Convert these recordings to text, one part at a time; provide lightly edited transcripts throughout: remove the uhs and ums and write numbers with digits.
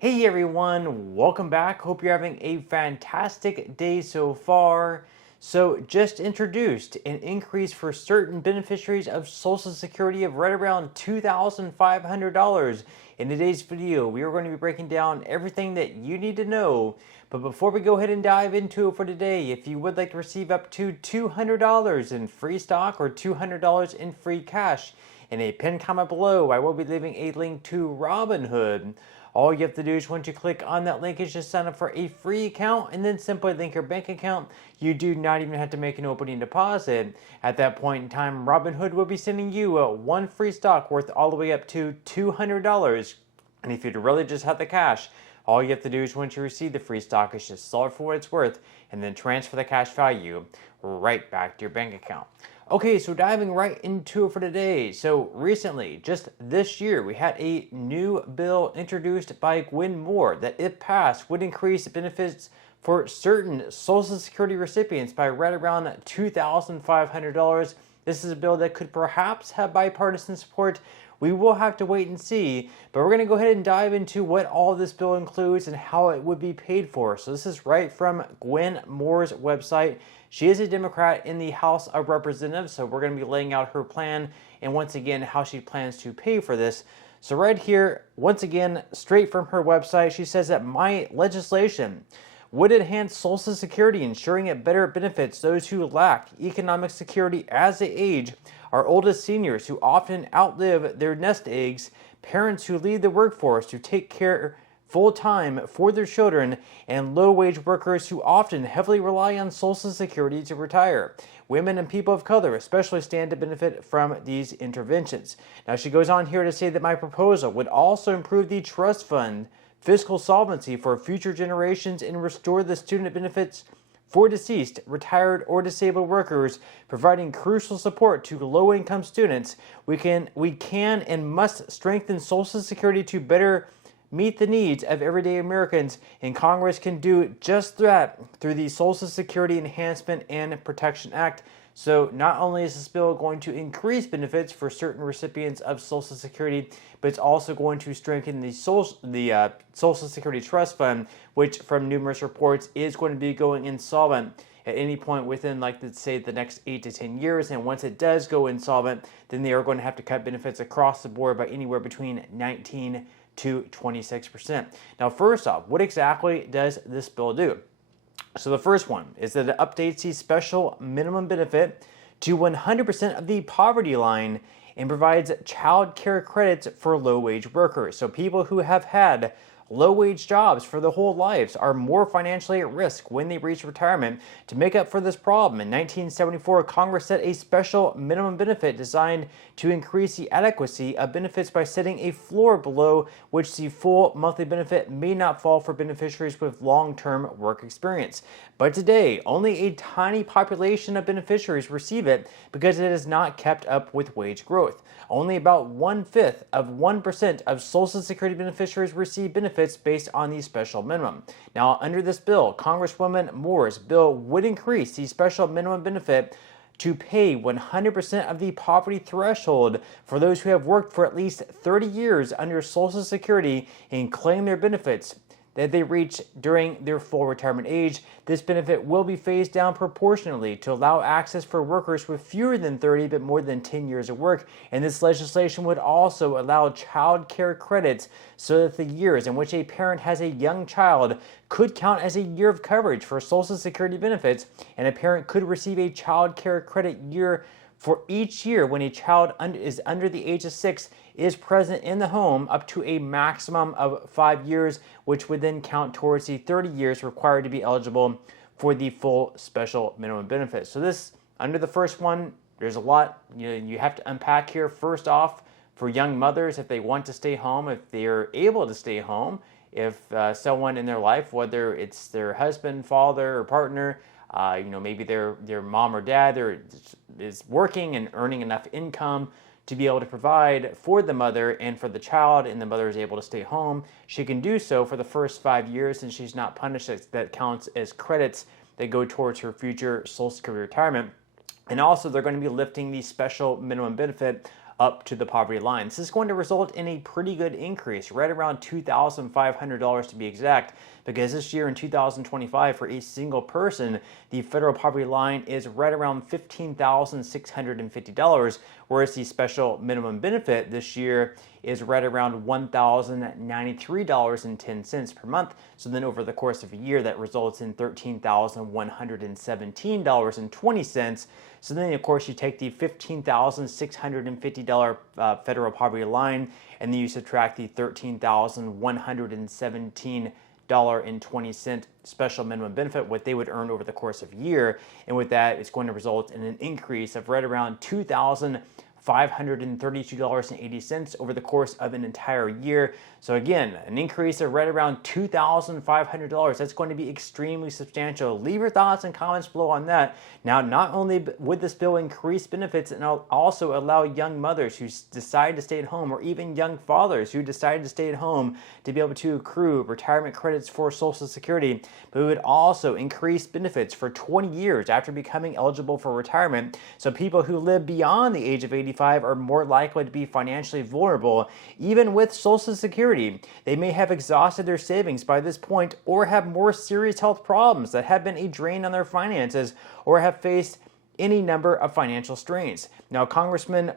Hey everyone, welcome back. Hope you're having a fantastic day so far. So, just introduced an increase for certain beneficiaries of Social Security of right around $2,500. In today's video, we are going to be breaking down everything that you need to know. But before we go ahead and dive into it for today, if you would like to receive up to $200 in free stock or $200 in free cash, in a pinned comment below, I will be leaving a link to Robinhood. All you have to do is once you click on that link is just sign up for a free account and then simply link your bank account. You do not even have to make an opening deposit. At that point in time, Robinhood will be sending you one free stock worth all the way up to $200. And if you'd really just have the cash, all you have to do is once you receive the free stock is just sell it for what it's worth and then transfer the cash value right back to your bank account. Okay, so diving right into it for today. So recently, just this year, we had a new bill introduced by Gwen Moore that, if passed, would increase benefits for certain Social Security recipients by right around $2,500. This is a bill that could perhaps have bipartisan support. We will have to wait and see, but we're going to go ahead and dive into what all this bill includes and how it would be paid for. So this is right from Gwen Moore's website. She is a Democrat in the House of Representatives, so we're going to be laying out her plan and once again how she plans to pay for this. So right here, once again, straight from her website, she says that my legislation would enhance Social Security, ensuring it better benefits those who lack economic security as they age, our oldest seniors who often outlive their nest eggs, parents who leave the workforce to take care full-time for their children, and low-wage workers who often heavily rely on Social Security to retire. Women and people of color especially stand to benefit from these interventions. Now, she goes on here to say that my proposal would also improve the trust fund fiscal solvency for future generations and restore the student benefits for deceased, retired, or disabled workers, providing crucial support to low-income students. We can and must strengthen Social Security to better meet the needs of everyday Americans, and Congress can do just that through the Social Security Enhancement and Protection Act. So not only is this bill going to increase benefits for certain recipients of Social Security, but it's also going to strengthen the Social Security Trust Fund, which from numerous reports is going to be going insolvent at any point within, like, let's say, the next 8 to 10 years. And once it does go insolvent, then they are going to have to cut benefits across the board by anywhere between 19 to 26%. Now, first off, what exactly does this bill do? So the first one is that it updates the special minimum benefit to 100% of the poverty line and provides child care credits for low-wage workers. So people who have had low-wage jobs for their whole lives are more financially at risk when they reach retirement. To make up for this problem, in 1974, Congress set a special minimum benefit designed to increase the adequacy of benefits by setting a floor below which the full monthly benefit may not fall for beneficiaries with long-term work experience. But today, only a tiny population of beneficiaries receive it because it has not kept up with wage growth. Only about 1/5 of 1% of Social Security beneficiaries receive benefits based on the special minimum. Now, under this bill, Congresswoman Moore's bill would increase the special minimum benefit to pay 100% of the poverty threshold for those who have worked for at least 30 years under Social Security and claim their benefits that they reach during their full retirement age. This benefit will be phased down proportionally to allow access for workers with fewer than 30 but more than 10 years of work. And this legislation would also allow child care credits so that the years in which a parent has a young child could count as a year of coverage for Social Security benefits, and a parent could receive a child care credit year for each year when a child is under the age of 6 is present in the home, up to a maximum of 5 years, which would then count towards the 30 years required to be eligible for the full special minimum benefit. So this, under the first one, there's a lot you have to unpack here. First off, for young mothers, if they want to stay home, if they're able to stay home, if someone in their life, whether it's their husband, father, or partner, maybe their mom or dad is working and earning enough income to be able to provide for the mother and for the child, and the mother is able to stay home, she can do so for the first 5 years, and she's not punished. That counts as credits that go towards her future Social Security retirement. And also, they're going to be lifting the special minimum benefit up to the poverty line. This is going to result in a pretty good increase, right around $2,500 to be exact, because this year in 2025, for a single person, the federal poverty line is right around $15,650, whereas the special minimum benefit this year is right around $1,093.10 per month. So then over the course of a year, that results in $13,117.20. So then, of course, you take the $15,650 federal poverty line, and then you subtract the $13,117.20 special minimum benefit, what they would earn over the course of a year. And with that, it's going to result in an increase of right around $2,532.80 over the course of an entire year. So again, an increase of right around $2,500. That's going to be extremely substantial. Leave your thoughts and comments below on that. Now, not only would this bill increase benefits, and also allow young mothers who decide to stay at home, or even young fathers who decide to stay at home, to be able to accrue retirement credits for Social Security, but it would also increase benefits for 20 years after becoming eligible for retirement. So people who live beyond the age of 85 are more likely to be financially vulnerable, even with Social Security. They may have exhausted their savings by this point, or have more serious health problems that have been a drain on their finances, or have faced any number of financial strains. Now, Congresswoman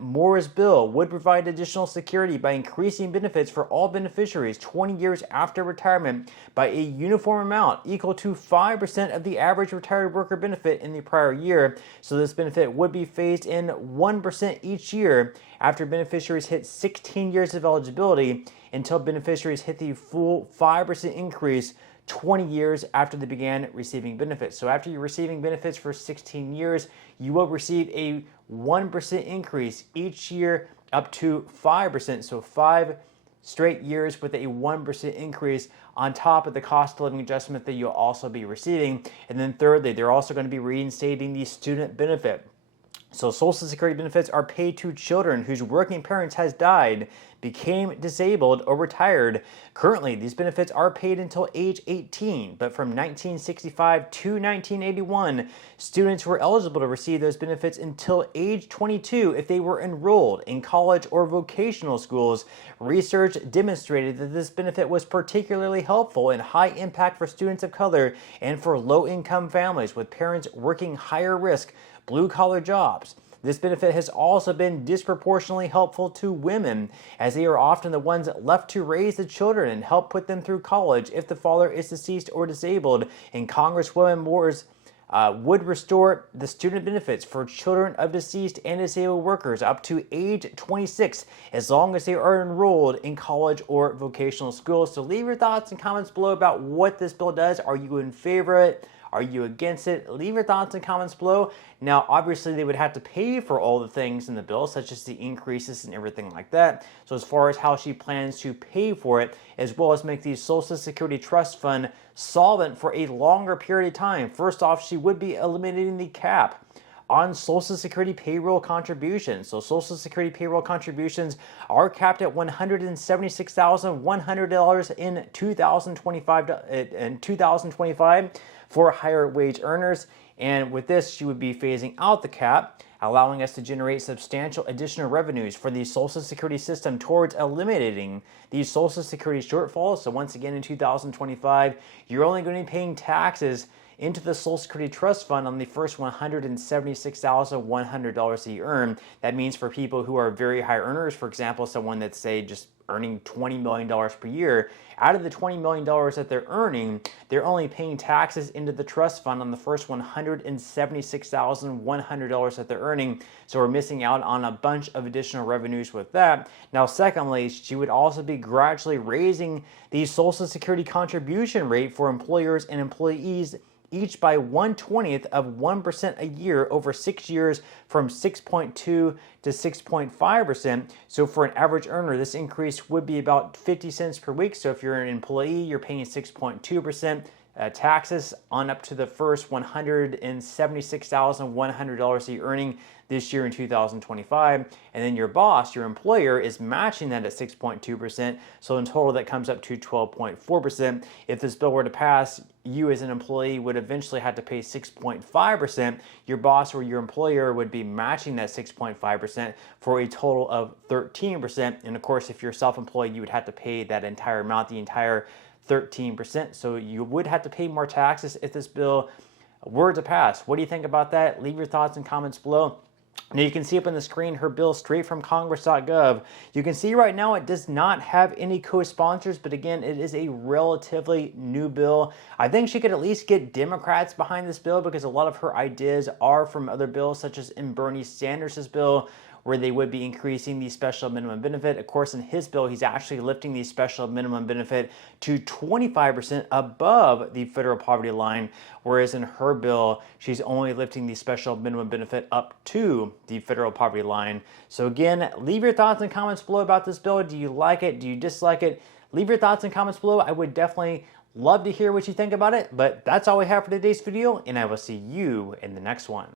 Moore's bill would provide additional security by increasing benefits for all beneficiaries 20 years after retirement by a uniform amount equal to 5% of the average retired worker benefit in the prior year. So this benefit would be phased in 1% each year after beneficiaries hit 16 years of eligibility, until beneficiaries hit the full 5% increase 20 years after they began receiving benefits. So after you're receiving benefits for 16 years, you will receive a 1% increase each year up to 5%. So 5 straight years with a 1% increase on top of the cost of living adjustment that you'll also be receiving. And then thirdly, they're also going to be reinstating the student benefit. So Social Security benefits are paid to children whose working parents has died, became disabled, or retired. Currently, these benefits are paid until age 18, but from 1965 to 1981, students were eligible to receive those benefits until age 22 if they were enrolled in college or vocational schools. Research demonstrated that this benefit was particularly helpful and high impact for students of color and for low-income families with parents working higher risk blue-collar jobs. This benefit has also been disproportionately helpful to women, as they are often the ones left to raise the children and help put them through college if the father is deceased or disabled. And Congresswoman Moore's would restore the student benefits for children of deceased and disabled workers up to age 26, as long as they are enrolled in college or vocational schools. So leave your thoughts and comments below about what this bill does. Are you in favor of it? Are you against it? Leave your thoughts and comments below. Now, obviously, they would have to pay for all the things in the bill, such as the increases and everything like that. So as far as how she plans to pay for it, as well as make the Social Security Trust Fund solvent for a longer period of time. First off, she would be eliminating the cap on Social Security payroll contributions. So Social Security payroll contributions are capped at $176,100 in 2025 for higher wage earners. And with this, she would be phasing out the cap, allowing us to generate substantial additional revenues for the Social Security system towards eliminating these Social Security shortfalls. So once again, in 2025, you're only going to be paying taxes into the Social Security Trust Fund on the first $176,100 that you earn. That means for people who are very high earners, for example, someone that's, say, just earning $20 million per year, out of the $20 million that they're earning, they're only paying taxes into the trust fund on the first $176,100 that they're earning. So we're missing out on a bunch of additional revenues with that. Now, secondly, she would also be gradually raising the Social Security contribution rate for employers and employees each by 1/20th of 1% a year over 6 years, from 6.2 to 6.5%. So for an average earner, this increase would be about 50 cents per week. So if you're an employee, you're paying 6.2% taxes on up to the first $176,100 that you're earning this year in 2025. And then your boss, your employer, is matching that at 6.2%. So in total, that comes up to 12.4%. If this bill were to pass, you as an employee would eventually have to pay 6.5%. Your boss or your employer would be matching that 6.5% for a total of 13%. And of course, if you're self-employed, you would have to pay that entire amount, the entire 13%. So you would have to pay more taxes if this bill were to pass. What do you think about that? Leave your thoughts and comments below. Now you can see up on the screen her bill straight from congress.gov. You can see right now it does not have any co-sponsors, but again, it is a relatively new bill. I think she could at least get Democrats behind this bill because a lot of her ideas are from other bills, such as in Bernie Sanders' bill, where they would be increasing the special minimum benefit. Of course, in his bill, he's actually lifting the special minimum benefit to 25% above the federal poverty line, whereas in her bill, she's only lifting the special minimum benefit up to the federal poverty line. So again, leave your thoughts and comments below about this bill. Do you like it? Do you dislike it? Leave your thoughts and comments below. I would definitely love to hear what you think about it, but that's all we have for today's video, and I will see you in the next one.